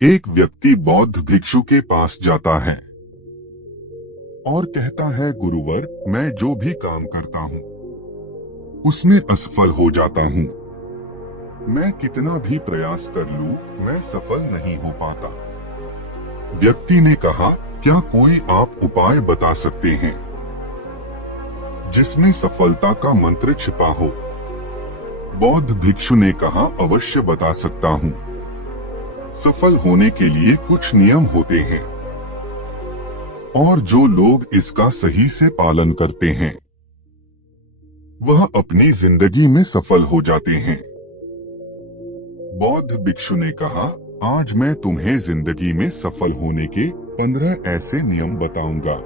एक व्यक्ति बौद्ध भिक्षु के पास जाता है और कहता है, गुरुवर, मैं जो भी काम करता हूँ उसमें असफल हो जाता हूँ। मैं कितना भी प्रयास कर लूं, मैं सफल नहीं हो पाता। व्यक्ति ने कहा, क्या कोई आप उपाय बता सकते हैं जिसमें सफलता का मंत्र छिपा हो? बौद्ध भिक्षु ने कहा, अवश्य बता सकता हूँ। सफल होने के लिए कुछ नियम होते हैं और जो लोग इसका सही से पालन करते हैं वह अपनी जिंदगी में सफल हो जाते हैं। बौद्ध भिक्षु ने कहा, आज मैं तुम्हें जिंदगी में सफल होने के 15 ऐसे नियम बताऊंगा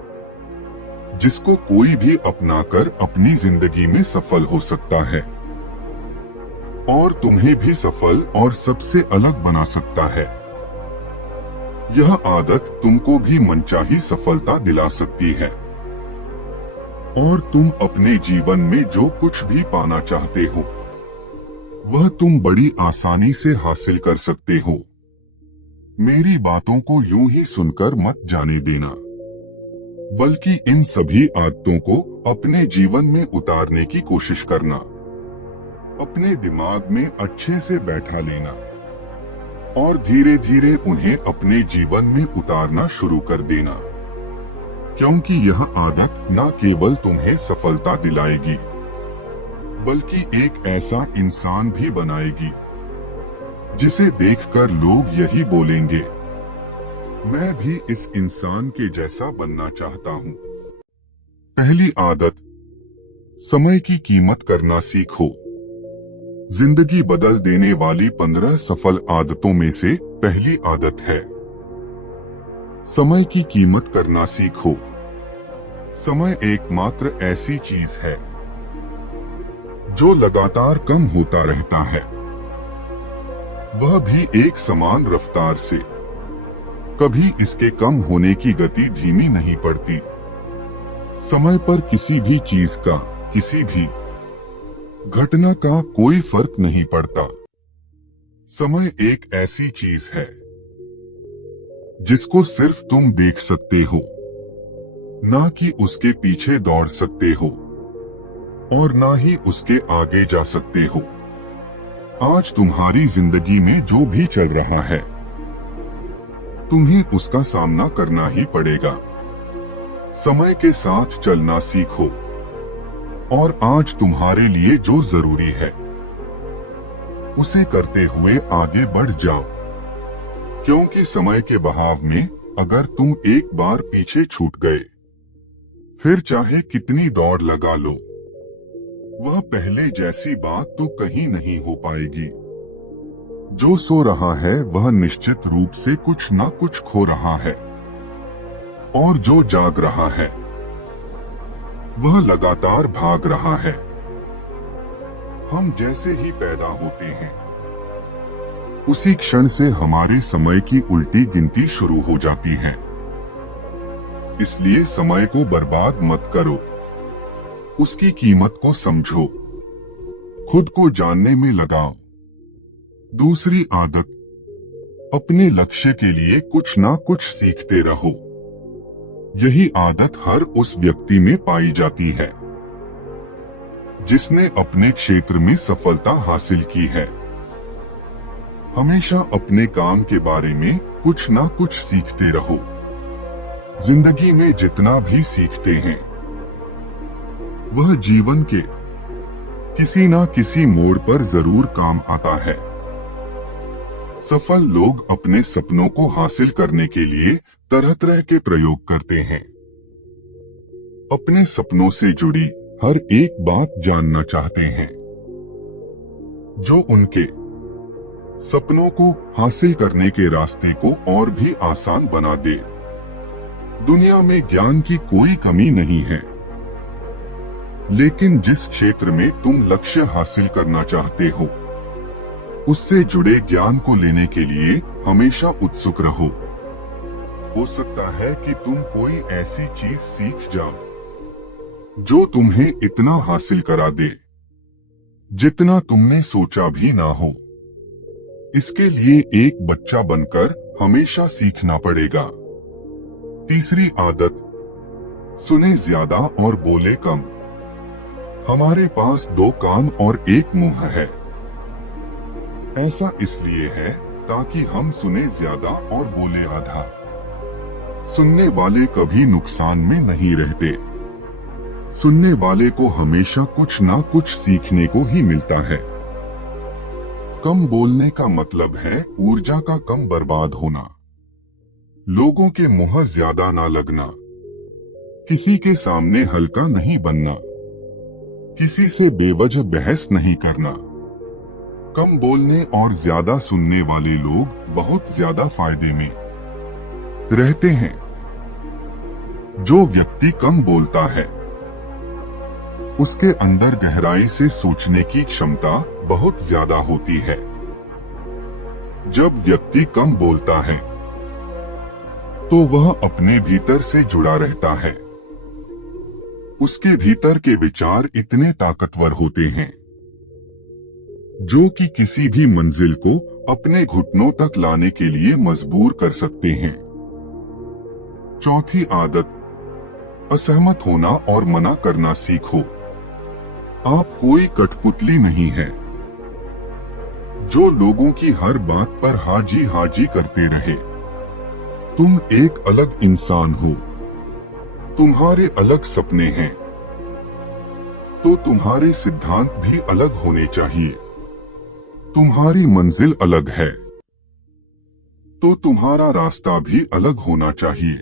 जिसको कोई भी अपनाकर अपनी जिंदगी में सफल हो सकता है और तुम्हें भी सफल और सबसे अलग बना सकता है। यह आदत तुमको भी मनचाही सफलता दिला सकती है और तुम अपने जीवन में जो कुछ भी पाना चाहते हो वह तुम बड़ी आसानी से हासिल कर सकते हो। मेरी बातों को यूं ही सुनकर मत जाने देना, बल्कि इन सभी आदतों को अपने जीवन में उतारने की कोशिश करना। अपने दिमाग में अच्छे से बैठा लेना और धीरे धीरे उन्हें अपने जीवन में उतारना शुरू कर देना, क्योंकि यह आदत न केवल तुम्हें सफलता दिलाएगी बल्कि एक ऐसा इंसान भी बनाएगी जिसे देखकर लोग यही बोलेंगे, मैं भी इस इंसान के जैसा बनना चाहता हूँ। पहली आदत, समय की कीमत करना सीखो। जिंदगी बदल देने वाली 15 सफल आदतों में से पहली आदत है समय की कीमत करना सीखो। समय एकमात्र ऐसी चीज है जो लगातार कम होता रहता है, वह भी एक समान रफ्तार से। कभी इसके कम होने की गति धीमी नहीं पड़ती। समय पर किसी भी चीज का, किसी भी घटना का कोई फर्क नहीं पड़ता। समय एक ऐसी चीज है जिसको सिर्फ तुम देख सकते हो, ना कि उसके पीछे दौड़ सकते हो और ना ही उसके आगे जा सकते हो। आज तुम्हारी जिंदगी में जो भी चल रहा है तुम्हें उसका सामना करना ही पड़ेगा। समय के साथ चलना सीखो और आज तुम्हारे लिए जो जरूरी है उसे करते हुए आगे बढ़ जाओ, क्योंकि समय के बहाव में अगर तुम एक बार पीछे छूट गए फिर चाहे कितनी दौड़ लगा लो वह पहले जैसी बात तो कहीं नहीं हो पाएगी। जो सो रहा है वह निश्चित रूप से कुछ न कुछ खो रहा है और जो जाग रहा है वह लगातार भाग रहा है। हम जैसे ही पैदा होते हैं उसी क्षण से हमारे समय की उल्टी गिनती शुरू हो जाती है। इसलिए समय को बर्बाद मत करो, उसकी कीमत को समझो, खुद को जानने में लगाओ। दूसरी आदत, अपने लक्ष्य के लिए कुछ ना कुछ सीखते रहो। यही आदत हर उस व्यक्ति में पाई जाती है जिसने अपने क्षेत्र में सफलता हासिल की है। हमेशा अपने काम के बारे में कुछ ना कुछ सीखते रहो। जिंदगी में जितना भी सीखते हैं वह जीवन के किसी ना किसी मोड़ पर जरूर काम आता है। सफल लोग अपने सपनों को हासिल करने के लिए तरह तरह के प्रयोग करते हैं। अपने सपनों से जुड़ी हर एक बात जानना चाहते हैं जो उनके सपनों को हासिल करने के रास्ते को और भी आसान बना दे। दुनिया में ज्ञान की कोई कमी नहीं है, लेकिन जिस क्षेत्र में तुम लक्ष्य हासिल करना चाहते हो उससे जुड़े ज्ञान को लेने के लिए हमेशा उत्सुक रहो। हो सकता है कि तुम कोई ऐसी चीज सीख जाओ जो तुम्हें इतना हासिल करा दे जितना तुमने सोचा भी ना हो। इसके लिए एक बच्चा बनकर हमेशा सीखना पड़ेगा। तीसरी आदत, सुने ज्यादा और बोले कम। हमारे पास 2 कान और 1 मुंह है। ऐसा इसलिए है ताकि हम सुने ज्यादा और बोले आधा। सुनने वाले कभी नुकसान में नहीं रहते। सुनने वाले को हमेशा कुछ ना कुछ सीखने को ही मिलता है। कम बोलने का मतलब है ऊर्जा का कम बर्बाद होना, लोगों के मुंह ज्यादा ना लगना, किसी के सामने हल्का नहीं बनना, किसी से बेवजह बहस नहीं करना। कम बोलने और ज्यादा सुनने वाले लोग बहुत ज्यादा फायदे में रहते हैं। जो व्यक्ति कम बोलता है उसके अंदर गहराई से सोचने की क्षमता बहुत ज्यादा होती है। जब व्यक्ति कम बोलता है तो वह अपने भीतर से जुड़ा रहता है। उसके भीतर के विचार इतने ताकतवर होते हैं जो कि किसी भी मंजिल को अपने घुटनों तक लाने के लिए मजबूर कर सकते हैं। चौथी आदत, असहमत होना और मना करना सीखो। आप कोई कठपुतली नहीं है जो लोगों की हर बात पर हाजी हाजी करते रहे। तुम एक अलग इंसान हो, तुम्हारे अलग सपने हैं, तो तुम्हारे सिद्धांत भी अलग होने चाहिए। तुम्हारी मंजिल अलग है तो तुम्हारा रास्ता भी अलग होना चाहिए।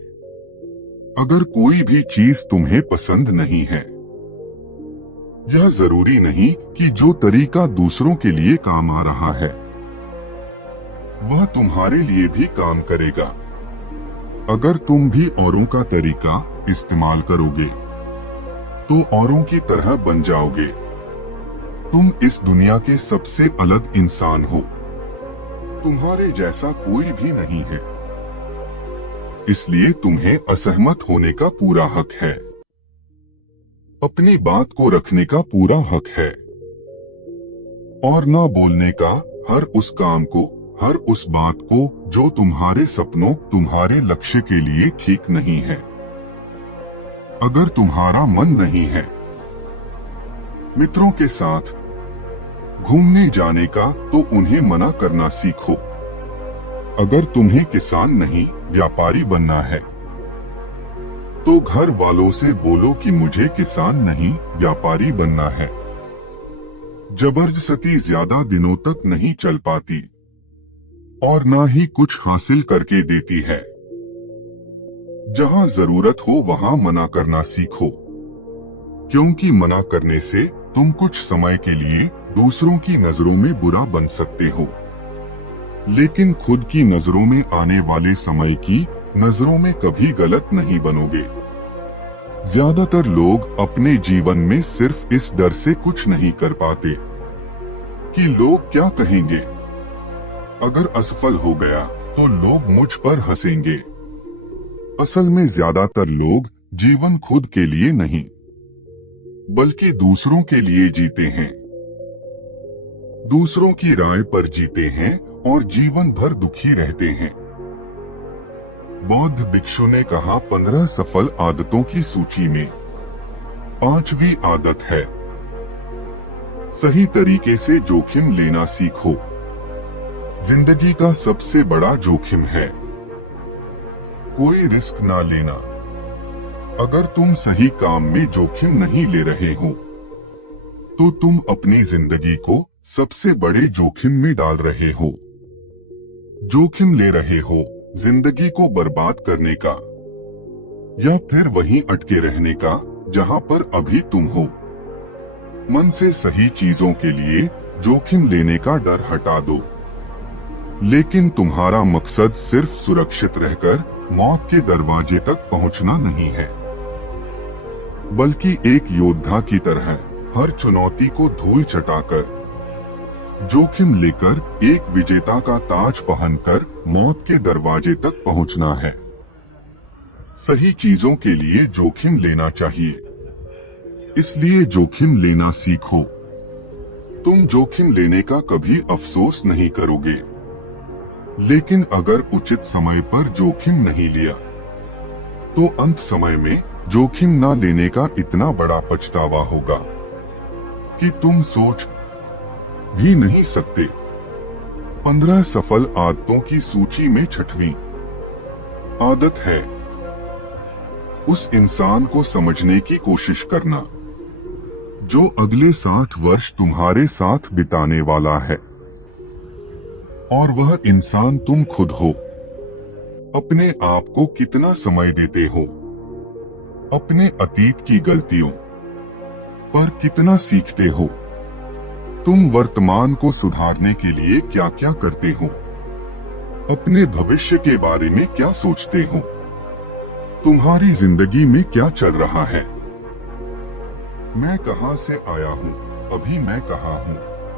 अगर कोई भी चीज तुम्हें पसंद नहीं है, यह जरूरी नहीं कि जो तरीका दूसरों के लिए काम आ रहा है वह तुम्हारे लिए भी काम करेगा। अगर तुम भी औरों का तरीका इस्तेमाल करोगे तो औरों की तरह बन जाओगे। तुम इस दुनिया के सबसे अलग इंसान हो, तुम्हारे जैसा कोई भी नहीं है। इसलिए तुम्हें असहमत होने का पूरा हक है, अपनी बात को रखने का पूरा हक है और ना बोलने का हर उस काम को, हर उस बात को जो तुम्हारे सपनों, तुम्हारे लक्ष्य के लिए ठीक नहीं है। अगर तुम्हारा मन नहीं है मित्रों के साथ घूमने जाने का तो उन्हें मना करना सीखो। अगर तुम्हें किसान नहीं व्यापारी बनना है तो घर वालों से बोलो कि मुझे किसान नहीं व्यापारी बनना है। जबरदस्ती ज्यादा दिनों तक नहीं चल पाती और ना ही कुछ हासिल करके देती है। जहां जरूरत हो वहां मना करना सीखो, क्योंकि मना करने से तुम कुछ समय के लिए दूसरों की नजरों में बुरा बन सकते हो, लेकिन खुद की नजरों में आने वाले समय की नजरों में कभी गलत नहीं बनोगे। ज्यादातर लोग अपने जीवन में सिर्फ इस डर से कुछ नहीं कर पाते कि लोग क्या कहेंगे। अगर असफल हो गया तो लोग मुझ पर हंसेंगे। असल में ज्यादातर लोग जीवन खुद के लिए नहीं बल्कि दूसरों के लिए जीते हैं, दूसरों की राय पर जीते हैं और जीवन भर दुखी रहते हैं। बौद्ध भिक्षु ने कहा 15 सफल आदतों की सूची में 5वीं आदत है सही तरीके से जोखिम लेना सीखो। जिंदगी का सबसे बड़ा जोखिम है कोई रिस्क ना लेना। अगर तुम सही काम में जोखिम नहीं ले रहे हो तो तुम अपनी जिंदगी को सबसे बड़े जोखिम में डाल रहे हो। जोखिम ले रहे हो जिंदगी को बर्बाद करने का या फिर वहीं अटके रहने का जहां पर अभी तुम हो। मन से सही चीजों के लिए जोखिम लेने का डर हटा दो, लेकिन तुम्हारा मकसद सिर्फ सुरक्षित रहकर मौत के दरवाजे तक पहुंचना नहीं है, बल्कि एक योद्धा की तरह हर चुनौती को धूल चटाकर जोखिम लेकर एक विजेता का ताज पहनकर मौत के दरवाजे तक पहुंचना है। सही चीजों के लिए जोखिम लेना चाहिए, इसलिए जोखिम लेना सीखो। तुम जोखिम लेने का कभी अफसोस नहीं करोगे, लेकिन अगर उचित समय पर जोखिम नहीं लिया तो अंत समय में जोखिम न लेने का इतना बड़ा पछतावा होगा कि तुम सोच भी नहीं सकते। 15 सफल आदतों की सूची में 6वीं आदत है उस इंसान को समझने की कोशिश करना जो अगले 60 वर्ष तुम्हारे साथ बिताने वाला है, और वह इंसान तुम खुद हो। अपने आप को कितना समय देते हो? अपने अतीत की गलतियों पर कितना सीखते हो? तुम वर्तमान को सुधारने के लिए क्या क्या करते हो? अपने भविष्य के बारे में क्या सोचते हो? तुम्हारी जिंदगी में क्या चल रहा है? मैं कहां से आया हूं, अभी मैं कहां हूं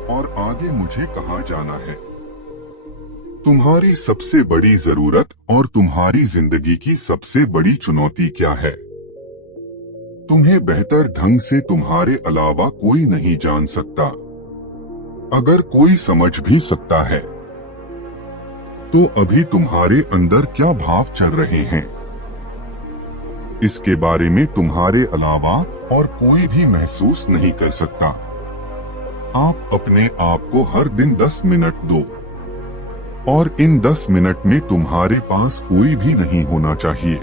और आगे मुझे कहां जाना है? तुम्हारी सबसे बड़ी जरूरत और तुम्हारी जिंदगी की सबसे बड़ी चुनौती क्या है? तुम्हें बेहतर ढंग से तुम्हारे अलावा कोई नहीं जान सकता। अगर कोई समझ भी सकता है तो अभी तुम्हारे अंदर क्या भाव चल रहे हैं, इसके बारे में तुम्हारे अलावा और कोई भी महसूस नहीं कर सकता। आप अपने आप को हर दिन 10 मिनट दो, और इन 10 मिनट में तुम्हारे पास कोई भी नहीं होना चाहिए,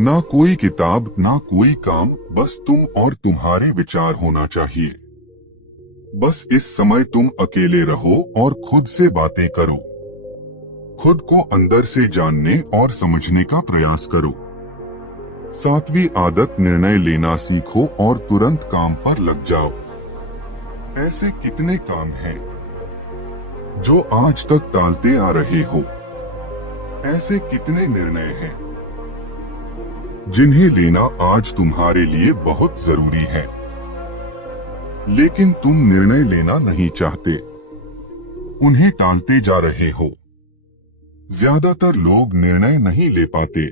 ना कोई किताब, ना कोई काम, बस तुम और तुम्हारे विचार होना चाहिए। बस इस समय तुम अकेले रहो और खुद से बातें करो। खुद को अंदर से जानने और समझने का प्रयास करो। 7वीं आदत, निर्णय लेना सीखो और तुरंत काम पर लग जाओ। ऐसे कितने काम हैं जो आज तक टालते आ रहे हो? ऐसे कितने निर्णय हैं जिन्हें लेना आज तुम्हारे लिए बहुत जरूरी है, लेकिन तुम निर्णय लेना नहीं चाहते, उन्हें टालते जा रहे हो। ज्यादातर लोग निर्णय नहीं ले पाते।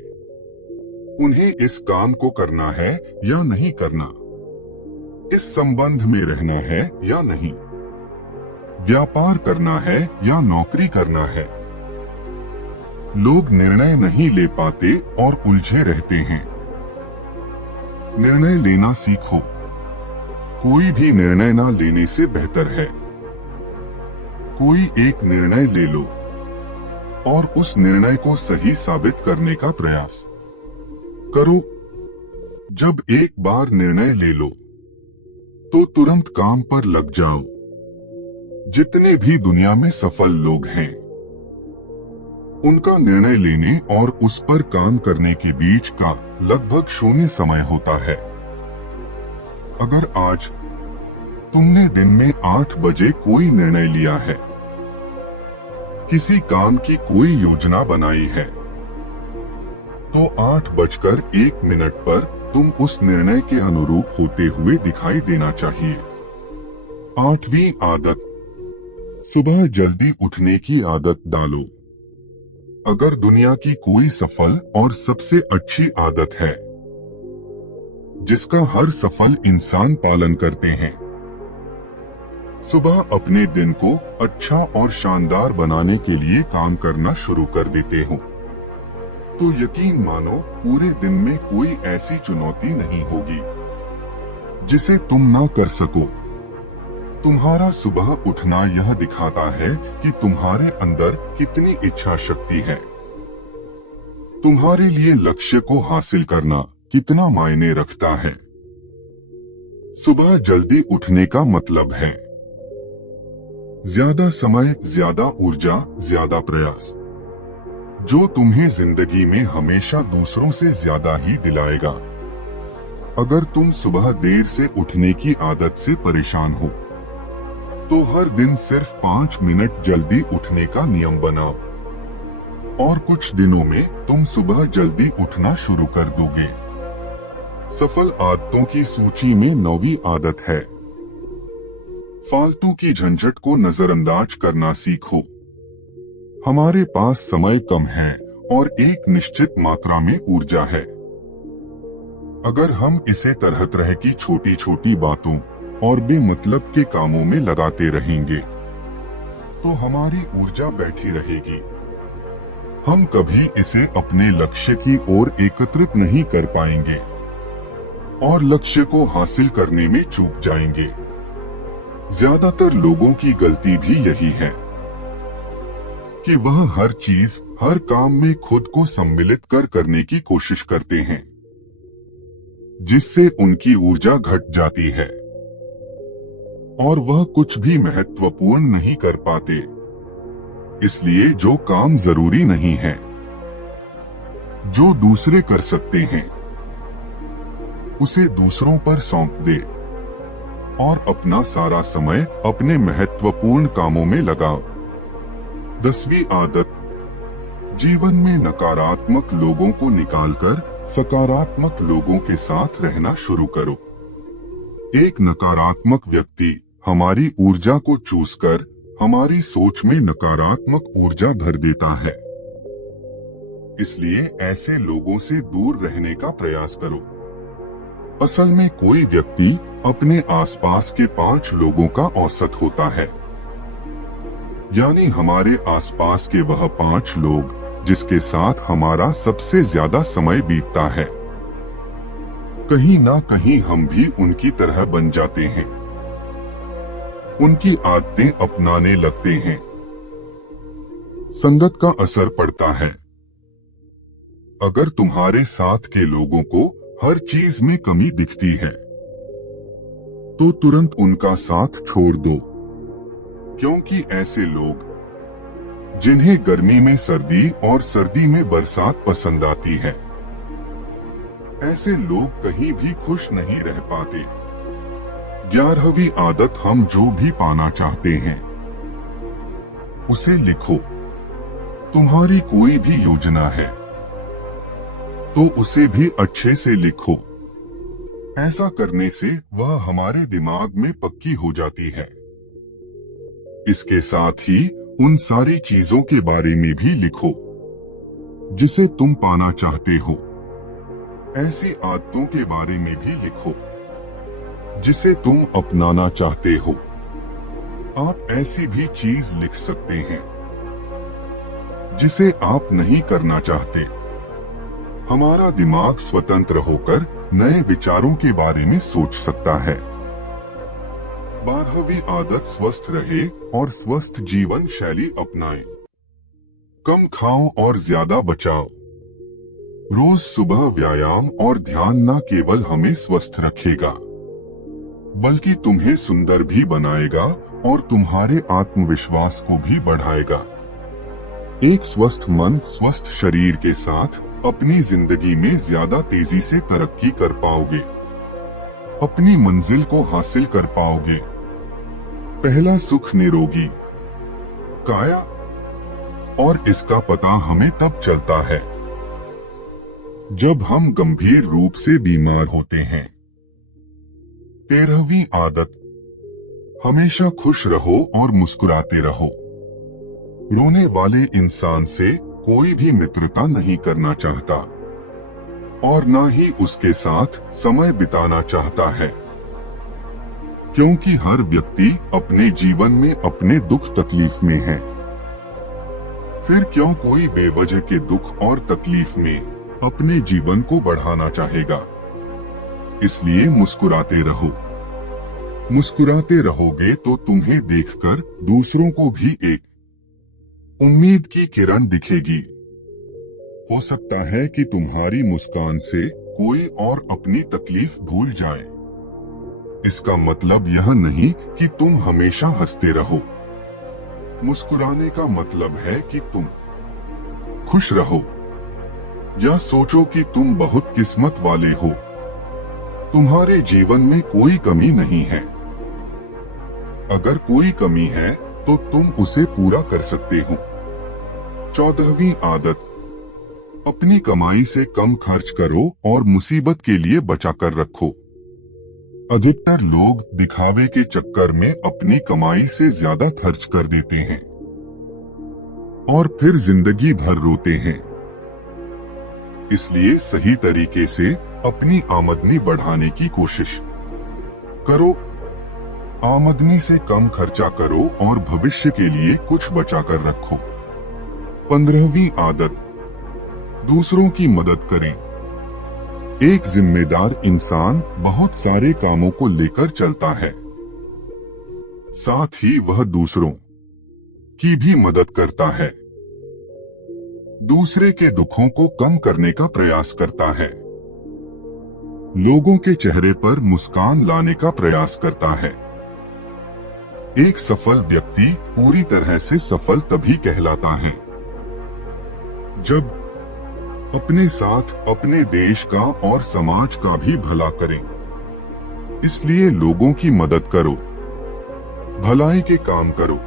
उन्हें इस काम को करना है या नहीं करना, इस संबंध में रहना है या नहीं, व्यापार करना है या नौकरी करना है। लोग निर्णय नहीं ले पाते और उलझे रहते हैं। निर्णय लेना सीखो। कोई भी निर्णय ना लेने से बेहतर है कोई एक निर्णय ले लो और उस निर्णय को सही साबित करने का प्रयास करो। जब एक बार निर्णय ले लो तो तुरंत काम पर लग जाओ। जितने भी दुनिया में सफल लोग हैं, उनका निर्णय लेने और उस पर काम करने के बीच का लगभग 0 समय होता है। अगर आज तुमने दिन में 8 बजे कोई निर्णय लिया है, किसी काम की कोई योजना बनाई है, तो 8:01 पर तुम उस निर्णय के अनुरूप होते हुए दिखाई देना चाहिए। 8वीं आदत, सुबह जल्दी उठने की आदत डालो। अगर दुनिया की कोई सफल और सबसे अच्छी आदत है जिसका हर सफल इंसान पालन करते हैं, सुबह अपने दिन को अच्छा और शानदार बनाने के लिए काम करना शुरू कर देते हो, तो यकीन मानो पूरे दिन में कोई ऐसी चुनौती नहीं होगी जिसे तुम ना कर सको। तुम्हारा सुबह उठना यह दिखाता है कि तुम्हारे अंदर कितनी इच्छा शक्ति है। तुम्हारे लिए लक्ष्य को हासिल करना कितना मायने रखता है। सुबह जल्दी उठने का मतलब है ज्यादा समय, ज्यादा ऊर्जा, ज्यादा प्रयास, जो तुम्हें जिंदगी में हमेशा दूसरों से ज्यादा ही दिलाएगा। अगर तुम सुबह देर से उठने की आदत से परेशान हो तो हर दिन सिर्फ 5 मिनट जल्दी उठने का नियम बनाओ, और कुछ दिनों में तुम सुबह जल्दी उठना शुरू कर दोगे। सफल आदतों की सूची में 9वीं आदत है फालतू की झंझट को नजरअंदाज करना सीखो। हमारे पास समय कम है और एक निश्चित मात्रा में ऊर्जा है। अगर हम इसे तरह तरह की छोटी छोटी बातों और बेमतलब के कामों में लगाते रहेंगे तो हमारी ऊर्जा बैठी रहेगी। हम कभी इसे अपने लक्ष्य की ओर एकत्रित नहीं कर पाएंगे और लक्ष्य को हासिल करने में चूक जाएंगे। ज्यादातर लोगों की गलती भी यही है कि वह हर चीज, हर काम में खुद को सम्मिलित करने की कोशिश करते हैं, जिससे उनकी ऊर्जा घट जाती है और वह कुछ भी महत्वपूर्ण नहीं कर पाते। इसलिए जो काम जरूरी नहीं है, जो दूसरे कर सकते हैं, उसे दूसरों पर सौंप दे और अपना सारा समय अपने महत्वपूर्ण कामों में लगाओ। 10वीं आदत, जीवन में नकारात्मक लोगों को निकालकर सकारात्मक लोगों के साथ रहना शुरू करो। एक नकारात्मक व्यक्ति हमारी ऊर्जा को चूसकर हमारी सोच में नकारात्मक ऊर्जा भर देता है। इसलिए ऐसे लोगों से दूर रहने का प्रयास करो। असल में कोई व्यक्ति अपने आसपास के 5 लोगों का औसत होता है, यानी हमारे आसपास के वह 5 लोग जिसके साथ हमारा सबसे ज्यादा समय बीतता है। कहीं ना कहीं हम भी उनकी तरह बन जाते हैं, उनकी आदतें अपनाने लगते हैं। संगत का असर पड़ता है। अगर तुम्हारे साथ के लोगों को हर चीज में कमी दिखती है, तो तुरंत उनका साथ छोड़ दो, क्योंकि ऐसे लोग जिन्हें गर्मी में सर्दी और सर्दी में बरसात पसंद आती है, ऐसे लोग कहीं भी खुश नहीं रह पाते। 11वीं आदत, हम जो भी पाना चाहते हैं उसे लिखो। तुम्हारी कोई भी योजना है तो उसे भी अच्छे से लिखो। ऐसा करने से वह हमारे दिमाग में पक्की हो जाती है। इसके साथ ही उन सारी चीजों के बारे में भी लिखो जिसे तुम पाना चाहते हो। ऐसी आदतों के बारे में भी लिखो जिसे तुम अपनाना चाहते हो। आप ऐसी भी चीज लिख सकते हैं जिसे आप नहीं करना चाहते। हमारा दिमाग स्वतंत्र होकर नए विचारों के बारे में सोच सकता है। 12वीं आदत, स्वस्थ रहे और स्वस्थ जीवन शैली अपनाएं। कम खाओ और ज्यादा बचाओ। रोज सुबह व्यायाम और ध्यान न केवल हमें स्वस्थ रखेगा, बल्कि तुम्हें सुंदर भी बनाएगा और तुम्हारे आत्मविश्वास को भी बढ़ाएगा। एक स्वस्थ मन, स्वस्थ शरीर के साथ अपनी जिंदगी में ज्यादा तेजी से तरक्की कर पाओगे, अपनी मंजिल को हासिल कर पाओगे। पहला सुख निरोगी काया, और इसका पता हमें तब चलता है जब हम गंभीर रूप से बीमार होते हैं। 13वीं आदत, हमेशा खुश रहो और मुस्कुराते रहो। रोने वाले इंसान से कोई भी मित्रता नहीं करना चाहता और ना ही उसके साथ समय बिताना चाहता है, क्योंकि हर व्यक्ति अपने जीवन में अपने दुख तकलीफ में है। फिर क्यों कोई बेवजह के दुख और तकलीफ में अपने जीवन को बढ़ाना चाहेगा। इसलिए मुस्कुराते रहो। मुस्कुराते रहोगे तो तुम्हें देखकर दूसरों को भी एक उम्मीद की किरण दिखेगी। हो सकता है कि तुम्हारी मुस्कान से कोई और अपनी तकलीफ भूल जाए। इसका मतलब यह नहीं कि तुम हमेशा हंसते रहो। मुस्कुराने का मतलब है कि तुम खुश रहो, या सोचो कि तुम बहुत किस्मत वाले हो। तुम्हारे जीवन में कोई कमी नहीं है। अगर कोई कमी है तो तुम उसे पूरा कर सकते हो। 14वीं आदत, अपनी कमाई से कम खर्च करो और मुसीबत के लिए बचा कर रखो। अधिकतर लोग दिखावे के चक्कर में अपनी कमाई से ज्यादा खर्च कर देते हैं और फिर जिंदगी भर रोते हैं। इसलिए सही तरीके से अपनी आमदनी बढ़ाने की कोशिश करो। आमदनी से कम खर्चा करो और भविष्य के लिए कुछ बचाकर रखो। 15वीं आदत, दूसरों की मदद करें। एक जिम्मेदार इंसान बहुत सारे कामों को लेकर चलता है, साथ ही वह दूसरों की भी मदद करता है, दूसरे के दुखों को कम करने का प्रयास करता है, लोगों के चेहरे पर मुस्कान लाने का प्रयास करता है। एक सफल व्यक्ति पूरी तरह से सफल तभी कहलाता है जब अपने साथ अपने देश का और समाज का भी भला करें। इसलिए लोगों की मदद करो, भलाई के काम करो,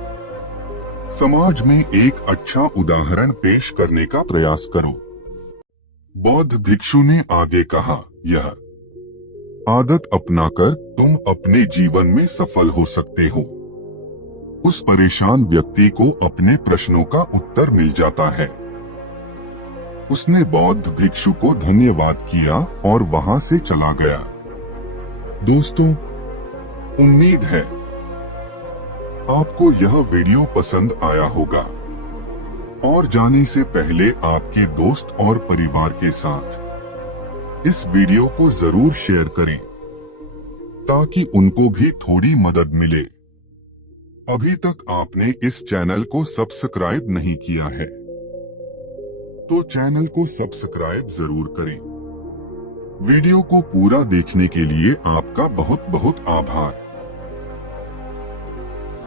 समाज में एक अच्छा उदाहरण पेश करने का प्रयास करो। बौद्ध भिक्षु ने आगे कहा, यह आदत अपनाकर तुम अपने जीवन में सफल हो सकते हो। उस परेशान व्यक्ति को अपने प्रश्नों का उत्तर मिल जाता है। उसने बौद्ध भिक्षु को धन्यवाद किया और वहां से चला गया। दोस्तों, उम्मीद है आपको यह वीडियो पसंद आया होगा और जाने से पहले आपके दोस्त और परिवार के साथ इस वीडियो को जरूर शेयर करें ताकि उनको भी थोड़ी मदद मिले। अभी तक आपने इस चैनल को सब्सक्राइब नहीं किया है तो चैनल को सब्सक्राइब जरूर करें। वीडियो को पूरा देखने के लिए आपका बहुत बहुत आभार।